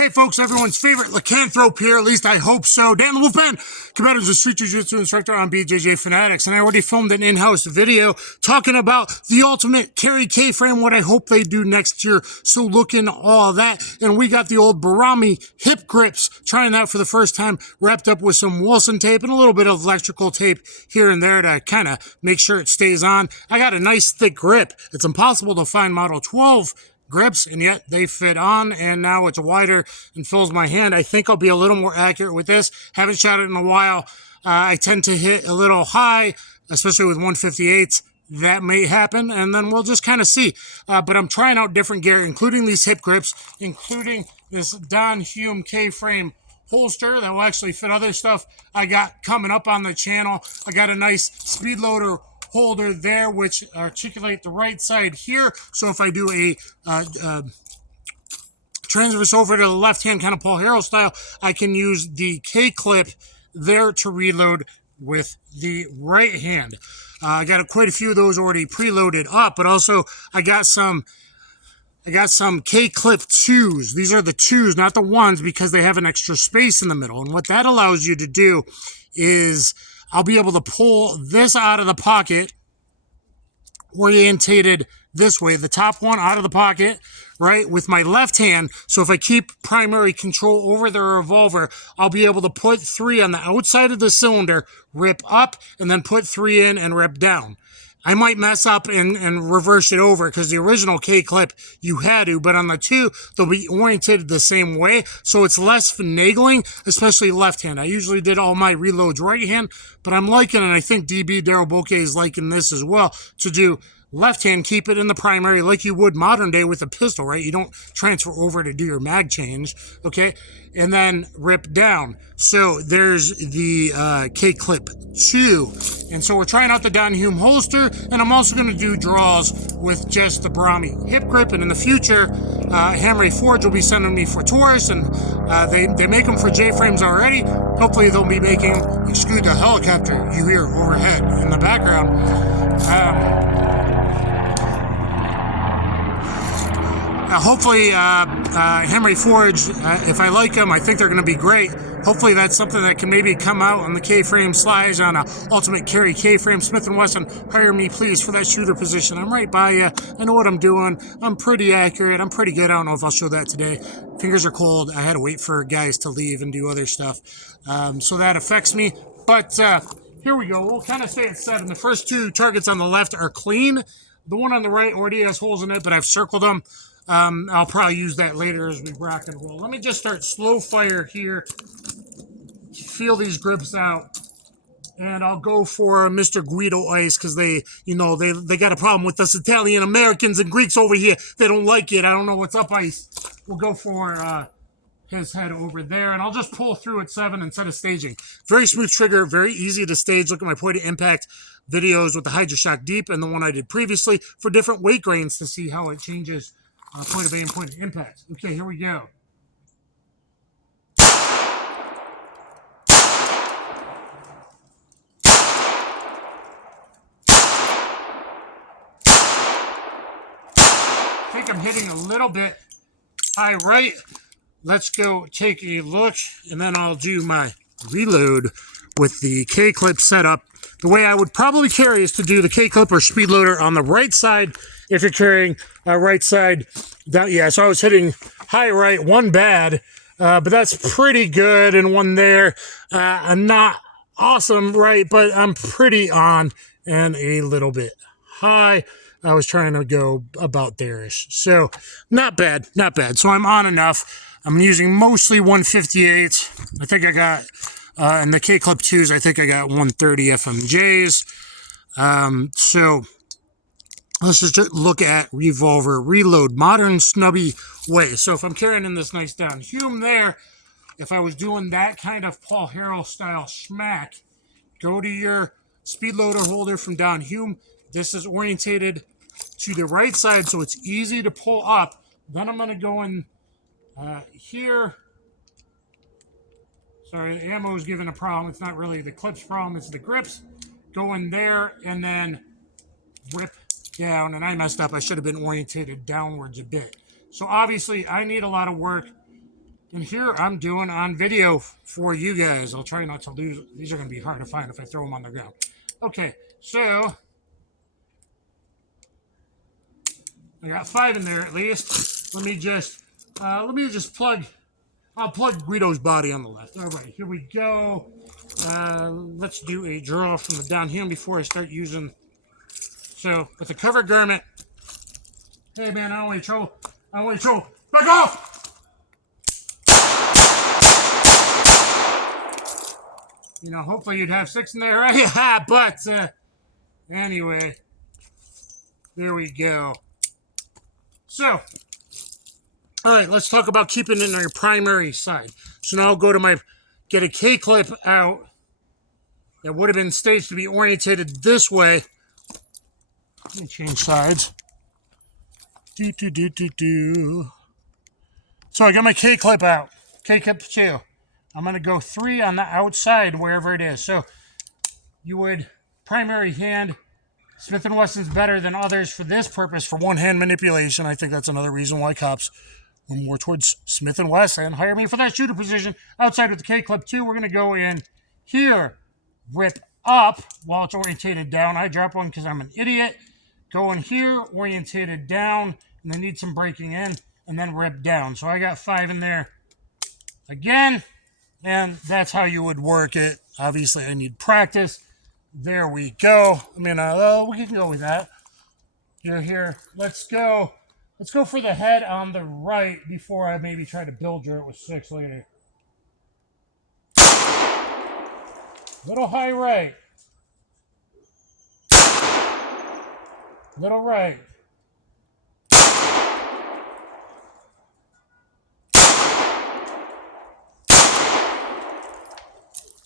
Hey folks, everyone's favorite lycanthrope here, at least I hope so. Dan the Wolfman, combatants and street jiu-jitsu instructor on BJJ Fanatics, and I already filmed an in-house video talking about the ultimate Carry K-frame, what I hope they do next year, so look into all that. And we got the old Barami hip grips, trying that for the first time, wrapped up with some Wesson tape and a little bit of electrical tape here and there to kind of make sure it stays on. I got a nice thick grip. It's impossible to find Model 12 grips, and yet they fit on, and now it's wider and fills my hand. I think I'll be a little more accurate with this. Haven't shot it in a while. I tend to hit a little high, especially with 158s. That may happen, and then we'll just kind of see. But I'm trying out different gear, including these hip grips, including this Hume K-frame holster that will actually fit other stuff I got coming up on the channel. I got a nice speedloader holder there, which articulate the right side here. So if I do a transverse over to the left hand, kind of Paul Harrell style, I can use the K-clip there to reload with the right hand. I got quite a few of those already preloaded up, but also I got some K-clip 2s. These are the 2s, not the 1s, because they have an extra space in the middle. And what that allows you to do is I'll be able to pull this out of the pocket, orientated this way, the top one out of the pocket, right, with my left hand. So if I keep primary control over the revolver, I'll be able to put 3 on the outside of the cylinder, rip up, and then put 3 in and rip down. I might mess up and reverse it over because the original K-clip you had to, but on the 2, they'll be oriented the same way, so it's less finagling, especially left hand. I usually did all my reloads right hand, but I'm liking, and I think DB Daryl Bokeh is liking this as well, to do left hand, keep it in the primary like you would modern day with a pistol, right? You don't transfer over to do your mag change, okay? And then rip down. So there's the K-clip 2. And so we're trying out the Hume holster, and I'm also going to do draws with just the Barami hip grip. And in the future, Hamre Forge will be sending me for Taurus, and they make them for J-frames already. Hopefully they'll be making, excuse the helicopter you hear overhead in the background. Hopefully, Hamre Forge, if I like them, I think they're going to be great. Hopefully that's something that can maybe come out on the K-frame slides on a ultimate Carry K-frame. Smith & Wesson, hire me, please, for that shooter position. I'm right by you. I know what I'm doing. I'm pretty accurate. I'm pretty good. I don't know if I'll show that today. Fingers are cold. I had to wait for guys to leave and do other stuff. So that affects me. But here we go. We'll kind of stay at 7. The first 2 targets on the left are clean. The one on the right already has holes in it, but I've circled them. I'll probably use that later as we rock and roll. Let me just start slow fire here. Feel these grips out. And I'll go for Mr. Guido Ice because they got a problem with us Italian Americans and Greeks over here. They don't like it. I don't know what's up, Ice. We'll go for his head over there. And I'll just pull through at 7 instead of staging. Very smooth trigger. Very easy to stage. Look at my point of impact videos with the Hydrashok Deep and the one I did previously for different weight grains to see how it changes point of aim, point of impact. Okay, here we go. I think I'm hitting a little bit high right. Let's go take a look, and then I'll do my reload with the K-clip setup. The way I would probably carry is to do the K-clip or speedloader on the right side if you're carrying right side down. Yeah, so I was hitting high right, one bad, but that's pretty good, and one there. I'm not awesome right, but I'm pretty on and a little bit high. I was trying to go about there-ish. So not bad, not bad. So I'm on enough. I'm using mostly 158. I think I got... and the K-clip 2s, I think I got 130 FMJs. So let's just look at revolver reload, modern snubby way. So if I'm carrying in this nice Hume there, if I was doing that kind of Paul Harrell style schmack, go to your speedloader holder from Hume. This is orientated to the right side, so it's easy to pull up. Then I'm going to go in here. Sorry, the ammo is giving a problem. It's not really the clip's problem, it's the grips. Go in there and then rip down. And I messed up. I should have been orientated downwards a bit. So obviously I need a lot of work And here I'm doing on video for you guys. I'll try not to lose. These are going to be hard to find if I throw them on the ground. Okay, so I got 5 in there at least. Let me just plug. I'll plug Guido's body on the left. All right, here we go. Let's do a draw from the down here before I start using. So with the cover garment. Hey man, I don't want any trouble. I don't want any trouble. Back off! You know, hopefully you'd have 6 in there, right? But anyway, there we go. So, all right, let's talk about keeping it in your primary side. So now I'll go to get a K-clip out that would have been staged to be orientated this way. Let me change sides. So I got my K-clip out. K-clip 2. I'm going to go 3 on the outside, wherever it is. So you would primary hand. Smith & Wesson's better than others for this purpose, for one-hand manipulation. I think that's another reason why cops went more towards Smith & Wesson. Hire me for that shooter position. Outside with the K-clip 2, we're going to go in here, rip up while it's orientated down. I drop one because I'm an idiot. Go in here, orientated down, and then need some breaking in, and then rip down. So I got 5 in there. Again. And that's how you would work it. Obviously, I need practice. There we go. I mean, we can go with that. You're here. Let's go. Let's go for the head on the right before I maybe try to build it with 6 later. Little high right. Little right.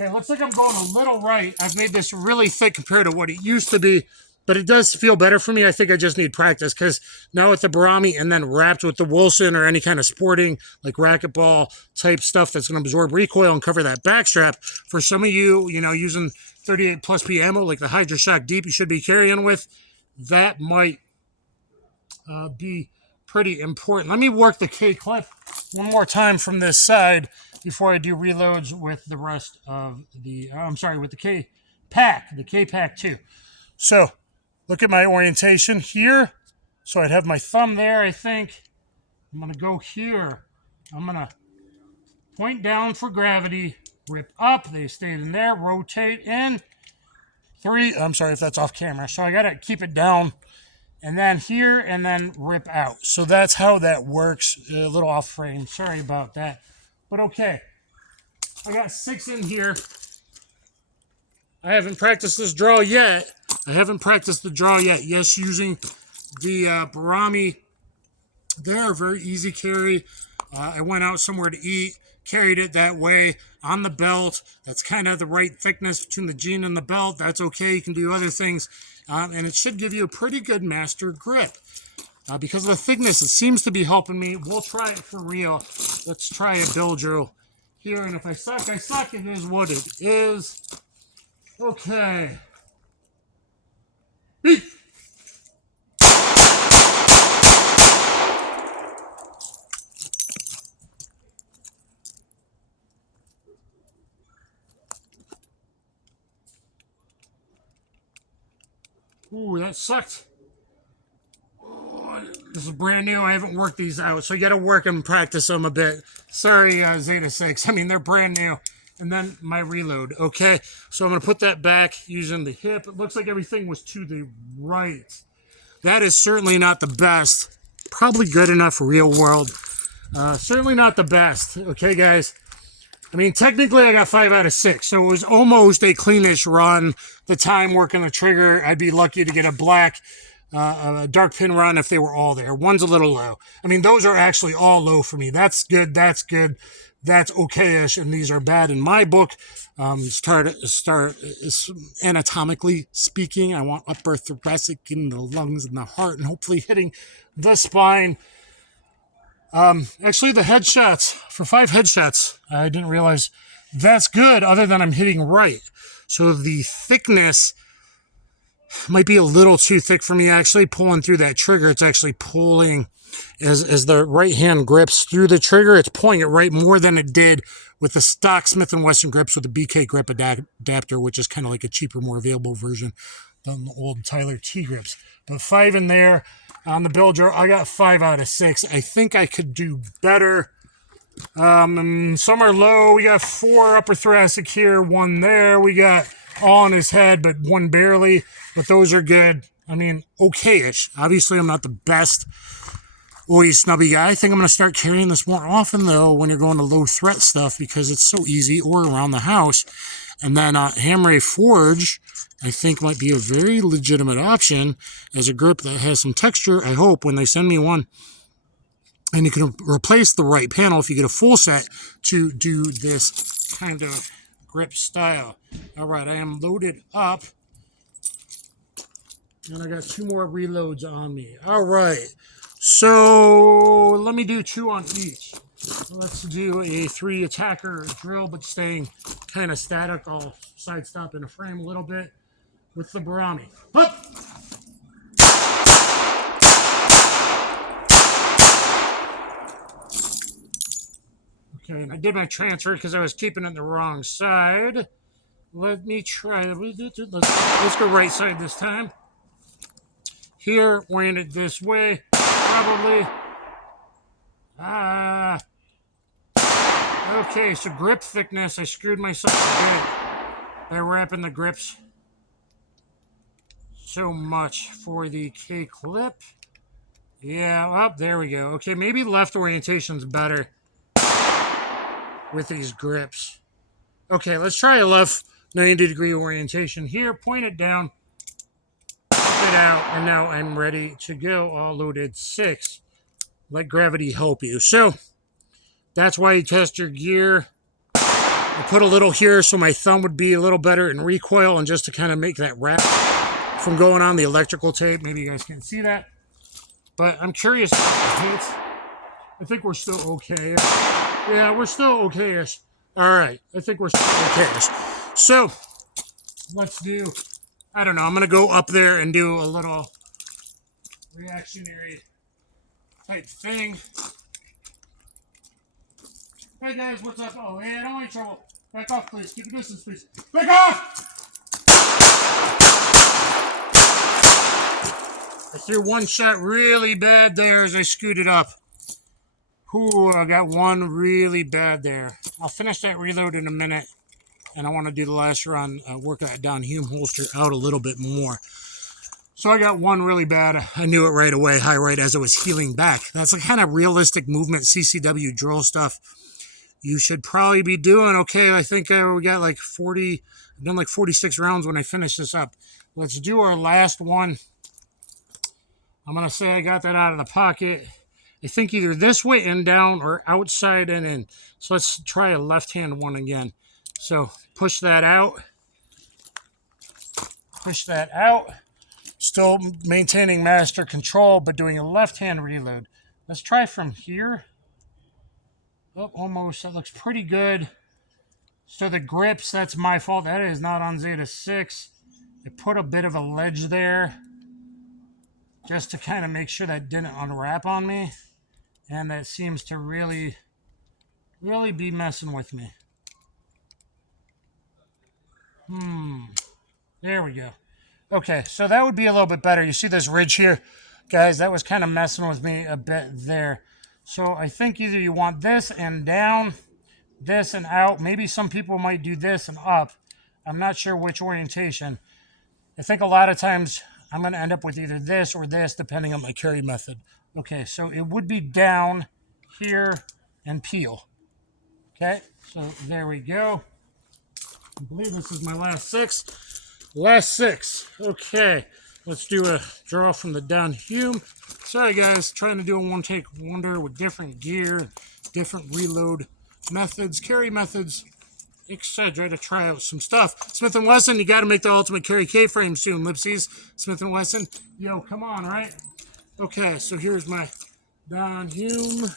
Okay, looks like I'm going a little right. I've made this really thick compared to what it used to be, but it does feel better for me. I think I just need practice because now with the Barami and then wrapped with the Wilson or any kind of sporting, like racquetball type stuff that's going to absorb recoil and cover that backstrap. For some of you, you know, using 38 plus P ammo like the Hydrashok Deep you should be carrying with, that might be pretty important. Let me work the K-clip one more time from this side before I do reloads with the rest of the, with the K-pak, the K-pak2. So, look at my orientation here. So I'd have my thumb there, I think. I'm going to go here. I'm going to point down for gravity, rip up, they stayed in there, rotate in. 3, I'm sorry if that's off camera. So I got to keep it down. And then here, and then rip out. So that's how that works. A little off frame. Sorry about that. But okay. I got 6 in here. I haven't practiced this draw yet. Yes, using the Barami. They're a very easy carry. I went out somewhere to eat. Carried it that way on the belt. That's kind of the right thickness between the jean and the belt. That's okay. You can do other things. And it should give you a pretty good master grip. Because of the thickness, it seems to be helping me. We'll try it for real. Let's try a build drill here. And if I suck, I suck. It is what it is. Okay. Beep. Ooh, that sucked. Oh, this is brand new. I haven't worked these out, so you got to work and practice them a bit. Sorry, Zeta6. I mean, they're brand new. And then my reload. Okay, so I'm going to put that back using the hip. It looks like everything was to the right. That is certainly not the best. Probably good enough for real world. Certainly not the best. Okay, guys. I mean, technically I got 5 out of 6, so it was almost a cleanish run. The time working the trigger, I'd be lucky to get a dark pin run if they were all there. One's a little low. I mean, those are actually all low for me. That's good, that's okay-ish, and these are bad in my book. Start anatomically speaking, I want upper thoracic in the lungs and the heart, and hopefully hitting the spine. Actually, the headshots, for 5 headshots, I didn't realize that's good, other than I'm hitting right. So the thickness might be a little too thick for me, actually, pulling through that trigger. It's actually pulling as the right hand grips through the trigger, it's pulling it right more than it did with the stock Smith & Wesson grips with the BK grip adapter, which is kind of like a cheaper, more available version than the old Tyler T grips. But 5 in there on the bill jar. I got 5 out of 6. I think I could do better. And some are low. We got 4 upper thoracic here, 1 there. We got all on his head, but 1 barely. But those are good. I mean, okay-ish. Obviously, I'm not the best always snubby guy. I think I'm going to start carrying this more often, though, when you're going to low threat stuff, because it's so easy, or around the house. And then Hamre Forge, I think, might be a very legitimate option as a grip that has some texture, I hope, when they send me one. And you can replace the right panel if you get a full set to do this kind of grip style. All right, I am loaded up. And I got 2 more reloads on me. All right. So let me do 2 on each. Let's do a 3 attacker drill, but staying kind of static. I'll sidestep in a frame a little bit with the Barami. Hup! Okay, and I did my transfer because I was keeping it the wrong side. Let me try. Let's go right side this time. Here, oriented this way, probably. Okay, so grip thickness, I screwed myself a bit by wrapping the grips so much for the K-clip. Yeah, there we go. Okay, maybe left orientation's better with these grips. Okay, let's try a left 90-degree orientation here. Point it down, pop it out, and now I'm ready to go. All loaded 6. Let gravity help you. So that's why you test your gear. I put a little here so my thumb would be a little better in recoil, and just to kind of make that wrap from going on the electrical tape. Maybe you guys can't see that, but I'm curious about the hits. I think we're still okay. Yeah, we're still okay-ish. All right, I think we're still okay-ish. So let's do, I don't know, I'm going to go up there and do a little reactionary type thing. Hey guys, what's up? Oh, hey, I don't want any trouble. Back off, please. Keep your distance, please. Back off! I threw 1 shot really bad there as I scooted up. Ooh, I got 1 really bad there. I'll finish that reload in a minute, and I want to do the last run, work that down Hume holster out a little bit more. So I got 1 really bad. I knew it right away, right as I was healing back. That's the kind of realistic movement CCW drill stuff you should probably be doing. Okay, I think we got like 40, I've done like 46 rounds when I finish this up. Let's do our last one. I'm going to say I got that out of the pocket. I think either this way and down or outside and in. So let's try a left-hand one again. So push that out. Push that out. Still maintaining master control, but doing a left-hand reload. Let's try from here. Oh, almost. That looks pretty good. So the grips, that's my fault. That is not on Zeta6. I put a bit of a ledge there just to kind of make sure that didn't unwrap on me. And that seems to really be messing with me. There we go. Okay, so that would be a little bit better. You see this ridge here? Guys, that was kind of messing with me a bit there. So I think either you want this and down, this and out. Maybe some people might do this and up. I'm not sure which orientation. I think a lot of times I'm going to end up with either this or this, depending on my carry method. Okay, so it would be down here and peel. Okay, so there we go. I believe this is my last 6. Last 6. Okay, let's do a draw from the down Hume. Sorry guys, trying to do a one-take wonder with different gear, different reload methods, carry methods, etc. to try out some stuff. Smith & Wesson, you got to make the ultimate Carry K-frame soon, Lipsey's. Smith & Wesson, yo, come on, right? Okay, so here's my down Hume.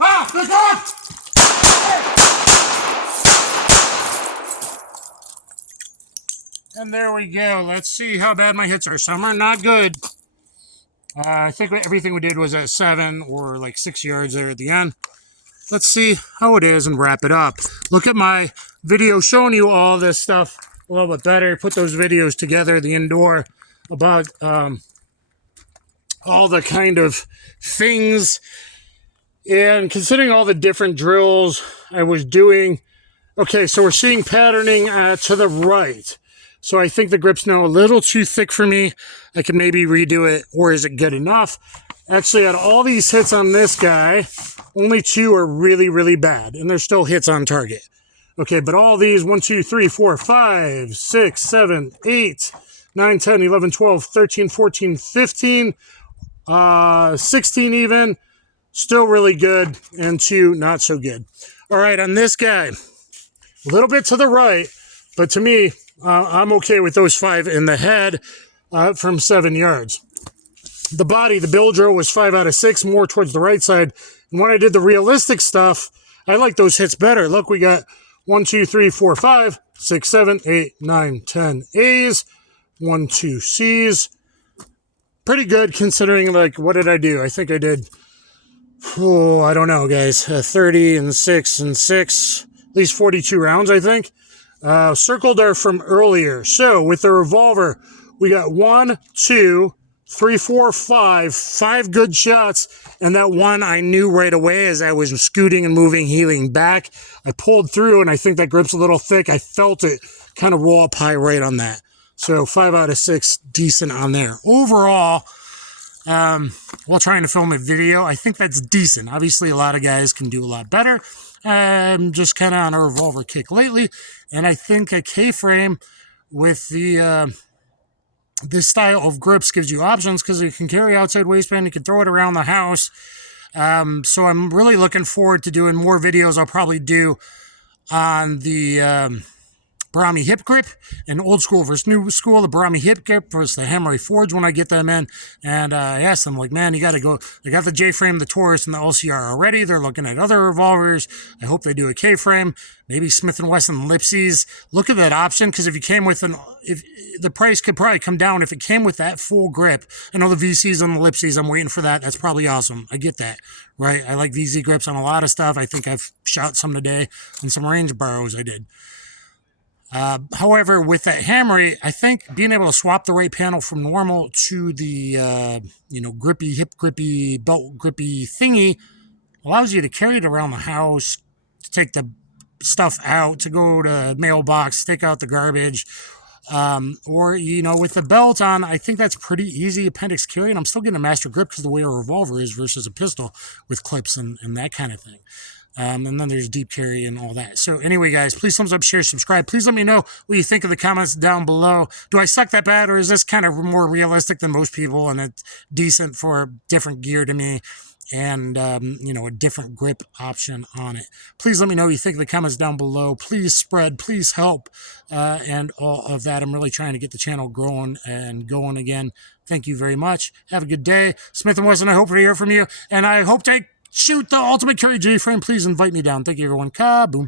Ah, back off! And there we go. Let's see how bad my hits are. Some are not good. I think everything we did was at 7 or like 6 yards there at the end. Let's see how it is and wrap it up. Look at my video showing you all this stuff a little bit better. Put those videos together, the indoor, about all the kind of things. And considering all the different drills I was doing, okay, so we're seeing patterning to the right. So I think the grip's now a little too thick for me. I can maybe redo it, or is it good enough? Actually, out of all these hits on this guy, only 2 are really, really bad, and they're still hits on target. Okay, but all these, 1, 2, 3, 4, 5, 6, 7, 8, 9, 10, 11, 12, 13, 14, 15, 16 even, still really good, and 2 not so good. All right, on this guy, a little bit to the right, but to me, I'm okay with those 5 in the head from 7 yards. The body, the bill drill was 5 out of 6, more towards the right side. And when I did the realistic stuff, I like those hits better. Look, we got 1, 2, 3, 4, 5, 6, 7, 8, 9, 10 A's, 1, 2 C's. Pretty good considering, like, what did I do? I think I did, I don't know, guys, 30 and 6 and 6, at least 42 rounds, I think. Circled are from earlier. So with the revolver, we got 1, 2, 3, 4, 5 good shots, and that one I knew right away as I was scooting and moving, healing back. I pulled through, and I think that grip's a little thick. I felt it kind of roll up high right on that. So 5 out of 6, decent on there. Overall, while trying to film a video, I think that's decent. Obviously, a lot of guys can do a lot better. I'm just kind of on a revolver kick lately, and I think a K-frame with the this style of grips gives you options because you can carry outside waistband, you can throw it around the house. So I'm really looking forward to doing more videos. I'll probably do on the Barami hip grip and old school versus new school, the Barami hip grip versus the Hamre Forge when I get them in. And I asked them, like, man, you got to go. They got the J-frame, the Taurus, and the LCR already. They're looking at other revolvers. I hope they do a K-frame, maybe Smith & Wesson Lipseys. Look at that option, because if you came with if the price could probably come down if it came with that full grip. I know the VCs and the Lipseys, I'm waiting for that. That's probably awesome. I get that, right? I like VZ grips on a lot of stuff. I think I've shot some today on some range borrows I did. However, with that Hamre, I think being able to swap the right panel from normal to the, grippy, hip grippy, belt grippy thingy allows you to carry it around the house, to take the stuff out, to go to mailbox, take out the garbage, or, with the belt on, I think that's pretty easy appendix carry, and I'm still getting a master grip because of the way a revolver is versus a pistol with clips and that kind of thing. And then there's deep carry and all that. So anyway, guys, please thumbs up, share, subscribe. Please let me know what you think in the comments down below. Do I suck that bad, or is this kind of more realistic than most people, and it's decent for different gear to me, and, a different grip option on it? Please let me know what you think in the comments down below. Please spread, please help, and all of that. I'm really trying to get the channel growing and going again. Thank you very much. Have a good day. Smith & Wesson, I hope to hear from you, and I hope to shoot the ultimate carry J-frame. Please invite me down. Thank you, everyone. Kaboom.